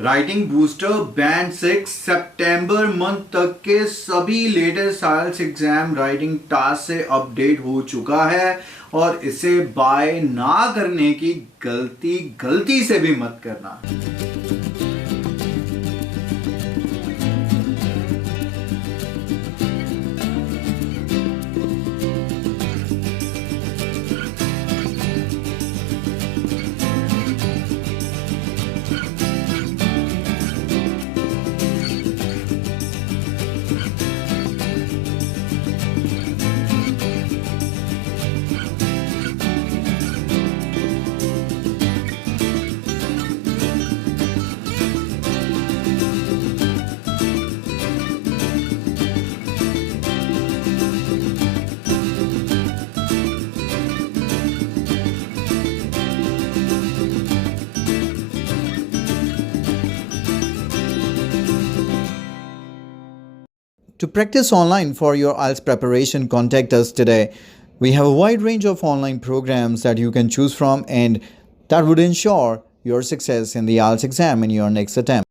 Writing booster band 6 सितंबर month तक के सभी लेटेस्ट आइल्स एग्जाम राइटिंग टास्क से अपडेट हो चुका है और इसे बाय ना करने की गलती से भी मत करना। To practice online for your IELTS preparation, contact us today. We have a wide range of online programs that you can choose from and that would ensure your success in the IELTS exam in your next attempt.